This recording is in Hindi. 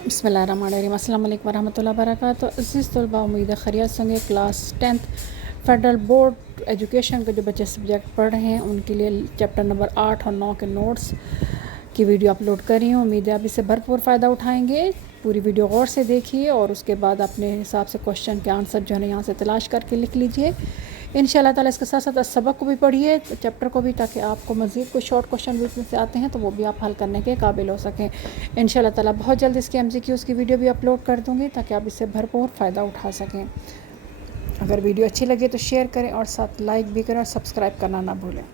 बिस्मिल्लाहिर्रहमानिर्रहीम। अस्सलाम वालेकुम वरहमतुल्लाहि वबरकातुहू। अज़ीज़ तलबा, उम्मीद है खैरियत संगे class 10th federal board education के जो बच्चे सब्जेक्ट पढ़ रहे हैं उनके लिए चैप्टर नंबर 8 और 9 के नोट्स की वीडियो अपलोड कर रही हूँ। उम्मीद है आप इससे भरपूर फ़ायदा उठाएंगे। पूरी वीडियो गौर से देखिए और उसके बाद अपने हिसाब से क्वेश्चन के आंसर जो है ना यहाँ से तलाश करके लिख लीजिए। इंशाल्लाह ताला इसके साथ साथ सबक को भी पढ़िए, चैप्टर को भी, ताकि आपको मज़ीद कोई शॉर्ट क्वेश्चन भी उसमें से आते हैं तो वो भी आप हल करने के काबिल हो सकें। इंशाल्लाह ताला बहुत जल्द इसकी MCQs की वीडियो भी अपलोड कर दूँगी ताकि आप इससे भरपूर फ़ायदा उठा सकें। अगर वीडियो अच्छी लगे तो शेयर करें और साथ लाइक भी करें और सब्सक्राइब करना ना भूलें।